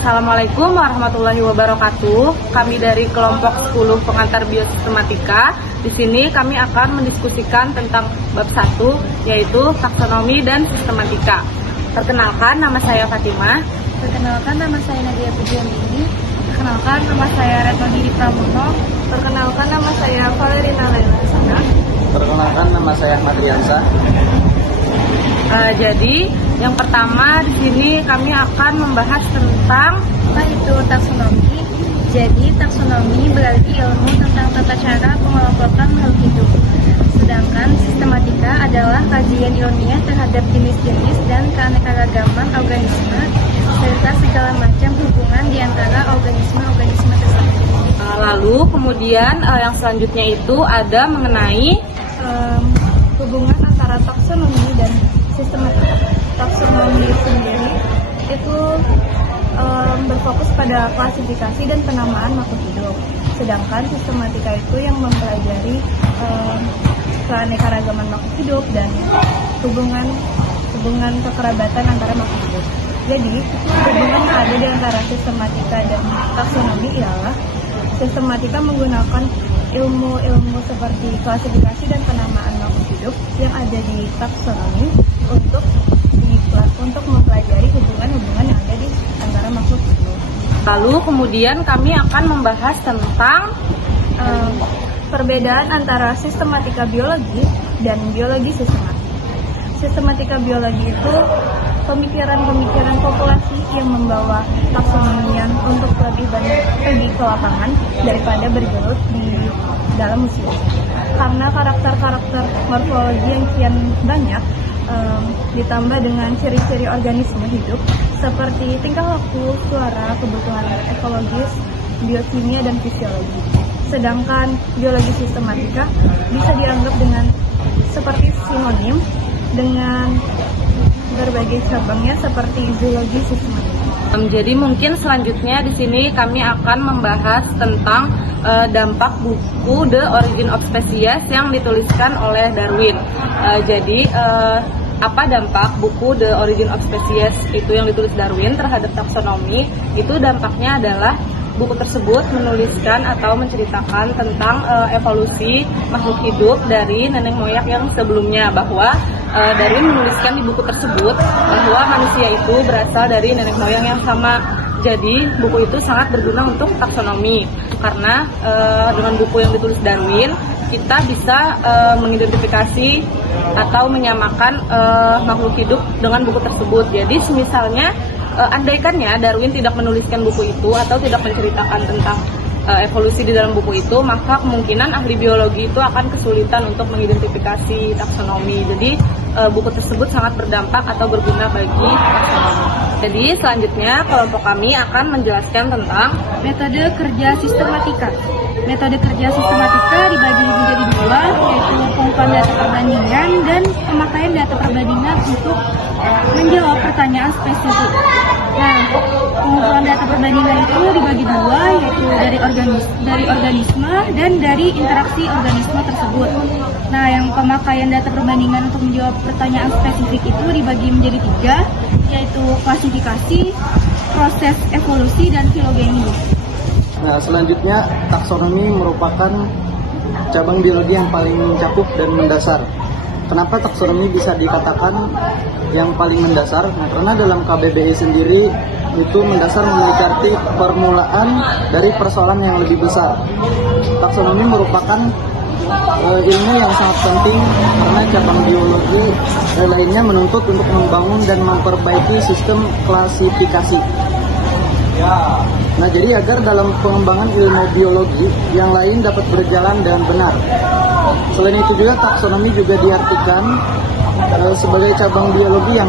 Assalamualaikum warahmatullahi wabarakatuh. Kami dari kelompok 10 pengantar biosistematika. Di sini kami akan mendiskusikan tentang bab 1, yaitu taksonomi dan sistematika. Perkenalkan, nama saya Fatimah. Perkenalkan, nama saya Nadia Pujianini. Perkenalkan, nama saya Retno Giri Pramono. Perkenalkan, nama saya Valerina Lailasana. Perkenalkan, nama saya Ahmad Riansa. Jadi yang pertama di sini kami akan membahas tentang Apa itu taksonomi? Jadi taksonomi berarti ilmu tentang tata cara pengelompokan makhluk hidup. Sedangkan sistematika adalah kajian ilmiah terhadap jenis-jenis dan keanekaragaman organisme serta segala macam hubungan di antara organisme-organisme tersebut. lalu kemudian yang selanjutnya itu ada mengenai Hubungan antara taksonomi dan sistematika. Taksonomi sendiri itu berfokus pada klasifikasi dan penamaan makhluk hidup. Sedangkan sistematika itu yang mempelajari keanekaragaman makhluk hidup dan hubungan kekerabatan antara makhluk hidup. Jadi, hubungan yang ada di antara sistematika dan taksonomi ialah sistematika menggunakan ilmu-ilmu seperti klasifikasi dan penamaan makhluk hidup yang ada di taksonomi untuk mempelajari hubungan-hubungan yang ada di antara makhluk hidup. lalu kemudian kami akan membahas tentang Perbedaan antara sistematika biologi dan biologi sistematik. Sistematika biologi itu pemikiran-pemikiran populasi yang membawa taksonomian untuk lebih banyak pergi ke lapangan daripada bergelut di dalam museum. Karena karakter-karakter morfologi yang kian banyak, ditambah dengan ciri-ciri organisme hidup seperti tingkah laku, suara, kebutuhan ekologis, biokimia, dan fisiologi. Sedangkan biologi sistematika bisa dianggap dengan seperti sinonim dengan berbagai cabangnya seperti zoologi sistematika. Jadi mungkin selanjutnya di sini kami akan membahas tentang dampak buku The Origin of Species yang dituliskan oleh Darwin. Apa dampak buku The Origin of Species itu yang ditulis Darwin terhadap taksonomi? Itu dampaknya adalah buku tersebut menuliskan atau menceritakan tentang evolusi makhluk hidup dari nenek moyang yang sebelumnya, bahwa Darwin menuliskan di buku tersebut bahwa manusia itu berasal dari nenek moyang yang sama. Jadi buku itu sangat berguna untuk taksonomi karena dengan buku yang ditulis Darwin kita bisa mengidentifikasi atau menyamakan makhluk hidup dengan buku tersebut. Jadi misalnya andaikannya Darwin tidak menuliskan buku itu atau tidak menceritakan tentang evolusi di dalam buku itu, maka kemungkinan ahli biologi itu akan kesulitan untuk mengidentifikasi taksonomi. Jadi buku tersebut sangat berdampak atau berguna bagi taksonomi. Jadi selanjutnya kelompok kami akan menjelaskan tentang Metode kerja sistematika. Metode kerja sistematika dibagi menjadi dua, yaitu pengumpulan data perbandingan dan pemakaian data perbandingan untuk menjawab pertanyaan spesifik. Nah, pengumpulan data perbandingan itu dibagi dua, yaitu dari organisme dan dari interaksi organisme tersebut. Nah, yang pemakaian data perbandingan untuk menjawab pertanyaan spesifik itu dibagi menjadi tiga, yaitu klasifikasi, proses evolusi, dan filogeni. Nah, selanjutnya taksonomi merupakan cabang biologi yang paling mencakup dan mendasar. Kenapa taksonomi bisa dikatakan yang paling mendasar? Nah, karena dalam KBBI sendiri itu mendasar memiliki arti permulaan dari persoalan yang lebih besar. Taksonomi merupakan ilmu yang sangat penting karena cabang biologi lainnya menuntut untuk membangun dan memperbaiki sistem klasifikasi. Nah, jadi agar dalam pengembangan ilmu biologi yang lain dapat berjalan dengan benar. Selain itu juga taksonomi juga diartikan sebagai cabang biologi yang